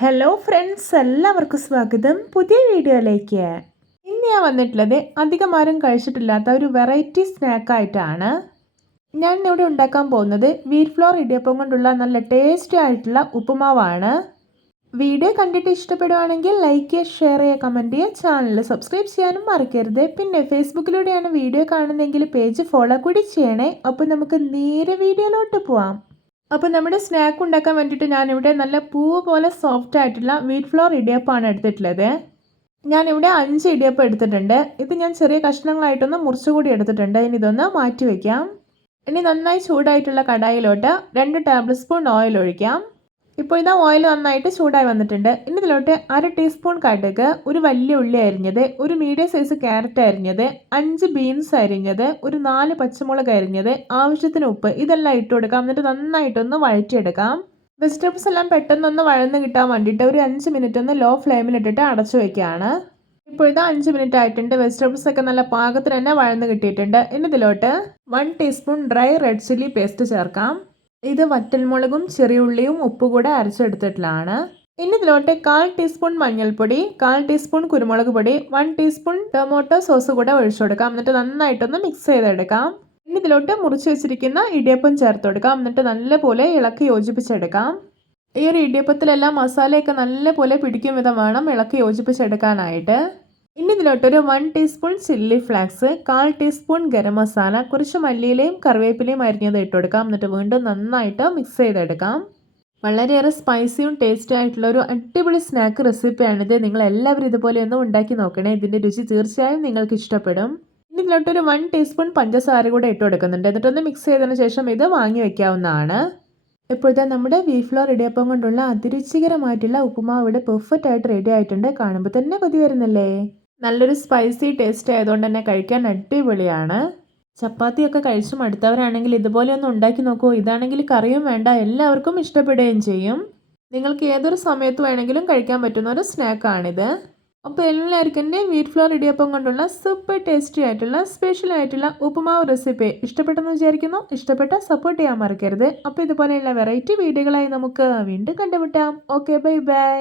Hello friends എല്ലാവർക്കും സ്വാഗതം. പുതിയ വീഡിയോയിലേക്ക്. ഇന്ന് ഞാൻ വന്നിട്ടുള്ളത് അധികം ആരും കഴിച്ചിട്ടില്ലാത്ത ഒരു വെറൈറ്റി സ്നാക്കായിട്ടാണ് ഞാൻ ഇവിടെ ഉണ്ടാക്കാൻ പോകുന്നത് വീറ്റ് ഫ്ലോർ ഇടിയപ്പം കൊണ്ടുള്ള നല്ല ടേസ്റ്റി ആയിട്ടുള്ള ഉപ്പുമാവാണ്. വീഡിയോ കണ്ടിട്ട് ഇഷ്ടപ്പെടുവാണെങ്കിൽ ലൈക്ക് ചെയ്യുക ഷെയർ ചെയ്യുക കമന്റ് ചെയ്യുക. ചാനൽ സബ്സ്ക്രൈബ് ചെയ്യാനും മറക്കരുത്. പിന്നെ ഫേസ്ബുക്കിലൂടെയാണ് വീഡിയോ കാണുന്നതെങ്കിൽ പേജ് ഫോളോ കൂടി ചെയ്യണേ. അപ്പോൾ നമുക്ക് നേരെ വീഡിയോയിലോട്ട് പോവാം. അപ്പോൾ നമ്മുടെ സ്നാക്ക് ഉണ്ടാക്കാൻ വേണ്ടിയിട്ട് ഞാനിവിടെ നല്ല പൂവ് പോലെ സോഫ്റ്റ് ആയിട്ടുള്ള വീറ്റ് ഫ്ലോർ ഇടിയപ്പമാണ് എടുത്തിട്ടുള്ളത്. ഞാനിവിടെ അഞ്ച് ഇടിയപ്പം എടുത്തിട്ടുണ്ട്. ഇത് ഞാൻ ചെറിയ കഷ്ണങ്ങളായിട്ടൊന്ന് മുറിച്ചുകൂടി എടുത്തിട്ടുണ്ട്. ഇനി ഇതൊന്ന് മാറ്റി വയ്ക്കാം ഇനി നന്നായി ചൂടായിട്ടുള്ള കടായിലോട്ട് രണ്ട് ടേബിൾ സ്പൂൺ ഓയിൽ ഒഴിക്കാം. ഇപ്പോൾ ഇതാ ഓയിൽ നന്നായിട്ട് ചൂടായി വന്നിട്ടുണ്ട്. ഇനി ഇതിലോട്ട് അര ടീസ്പൂൺ കടുക് ഒരു വലിയ ഉള്ളി അരിഞ്ഞത് ഒരു മീഡിയം സൈസ് ക്യാരറ്റ് അരിഞ്ഞത് അഞ്ച് ബീൻസ് അരിഞ്ഞത് ഒരു നാല് പച്ചമുളക് അരിഞ്ഞത് ആവശ്യത്തിന് ഉപ്പ് ഇതെല്ലാം ഇട്ട് കൊടുക്കാം. എന്നിട്ട് നന്നായിട്ടൊന്ന് വഴറ്റിയെടുക്കാം. വെജിറ്റബിൾസ് എല്ലാം പെട്ടെന്നൊന്ന് വഴന്ന് കിട്ടാൻ വേണ്ടിയിട്ട് ഒരു അഞ്ച് മിനിറ്റ് ഒന്ന് ലോ ഫ്ലെയിമിലിട്ടിട്ട് അടച്ചു വയ്ക്കുകയാണ് ഇപ്പോൾ ഇത് അഞ്ച് മിനിറ്റ് ആയിട്ടുണ്ട്. വെജിറ്റബിൾസ് ഒക്കെ നല്ല പാകത്തിന് തന്നെ വഴന്ന് കിട്ടിയിട്ടുണ്ട്. ഇനി ഇതിലോട്ട് one teaspoon dry red chilli paste ചേർക്കാം. ഇത് വറ്റൽമുളകും ചെറിയുള്ളിയും ഉപ്പ് കൂടെ അരച്ചെടുത്തിട്ടുള്ളതാണ്. ഇനി ഇതിലോട്ട് കാൽ ടീസ്പൂൺ മഞ്ഞൾപ്പൊടി കാൽ ടീസ്പൂൺ കുരുമുളക് പൊടി വൺ ടീസ്പൂൺ ടൊമാറ്റോ സോസ് കൂടെ ഒഴിച്ചു കൊടുക്കാം. എന്നിട്ട് നന്നായിട്ടൊന്ന് മിക്സ് ചെയ്തെടുക്കാം. ഇനി ഇതിലോട്ട് മുറിച്ച് വെച്ചിരിക്കുന്ന ഇടിയപ്പം ചേർത്ത് കൊടുക്കാം. എന്നിട്ട് നല്ലപോലെ ഇളക്കി യോജിപ്പിച്ചെടുക്കാം. ഈ ഒരു ഇടിയപ്പത്തിലെല്ലാം മസാലയൊക്കെ നല്ലപോലെ പിടിക്കും വിധം വേണം ഇളക്കി യോജിപ്പിച്ചെടുക്കാനായിട്ട്. ഇനി ഇതിലോട്ടൊരു വൺ ടീസ്പൂൺ ചില്ലി ഫ്ലാക്സ് കാൽ ടീസ്പൂൺ ഗരം മസാല കുറച്ച് മല്ലിയിലയും കറിവേപ്പിലയും അരിഞ്ഞത് ഇട്ട് കൊടുക്കാം എന്നിട്ട് വീണ്ടും നന്നായിട്ട് മിക്സ് ചെയ്തെടുക്കാം. വളരെയേറെ സ്പൈസിയും ടേസ്റ്റും ആയിട്ടുള്ള ഒരു അടിപൊളി സ്നാക്ക് റെസിപ്പിയാണിത് നിങ്ങൾ എല്ലാവരും ഇതുപോലെ ഒന്ന് ഉണ്ടാക്കി നോക്കണേ. ഇതിന്റെ രുചി തീർച്ചയായും നിങ്ങൾക്ക് ഇഷ്ടപ്പെടും. ഇനി ഇതിലോട്ടൊരു വൺ ടീസ്പൂൺ പഞ്ചസാര കൂടെ ഇട്ട് കൊടുക്കുന്നുണ്ട് എന്നിട്ടൊന്ന് മിക്സ് ചെയ്തതിന് ശേഷം ഇത് വാങ്ങി വെക്കാവുന്നതാണ്. ഇപ്പോഴത്തെ നമ്മുടെ ബീഫ് ഫ്ലോർ ഇടിയപ്പം കൊണ്ടുള്ള അതിരുചികരമായിട്ടുള്ള ഉപ്പുമാവ് ഇവിടെ പെർഫെക്റ്റ് ആയിട്ട് റെഡി ആയിട്ടുണ്ട്. കാണുമ്പോൾ തന്നെ കൊതി വരുന്നില്ലേ? നല്ലൊരു സ്പൈസി ടേസ്റ്റ് ആയതുകൊണ്ട് തന്നെ കഴിക്കാൻ അടിപൊളിയാണ്. ചപ്പാത്തിയൊക്കെ കഴിച്ചു മടുത്തവരാണെങ്കിൽ ഇതുപോലെ ഒന്ന് ഉണ്ടാക്കി നോക്കൂ. ഇതാണെങ്കിൽ കറിയും വേണ്ട എല്ലാവർക്കും ഇഷ്ടപ്പെടുകയും ചെയ്യും. നിങ്ങൾക്ക് ഏതൊരു സമയത്ത് വേണമെങ്കിലും കഴിക്കാൻ പറ്റുന്ന ഒരു സ്നാക്കാണിത് അപ്പോൾ എല്ലാവർക്കും എന്റെ വീറ്റ് ഫ്ലോർ ഇടിയപ്പം കൊണ്ടുള്ള സൂപ്പർ ടേസ്റ്റി ആയിട്ടുള്ള സ്പെഷ്യൽ ആയിട്ടുള്ള ഉപ്പുമാവ് റെസിപ്പി ഇഷ്ടപ്പെട്ടെന്ന് വിചാരിക്കുന്നു. ഇഷ്ടപ്പെട്ട സപ്പോർട്ട് ചെയ്യാൻ മറക്കരുത്. അപ്പോൾ ഇതുപോലെയുള്ള വെറൈറ്റി വീഡിയോകളായി നമുക്ക് വീണ്ടും കണ്ടുമുട്ടാം. Okay bye bye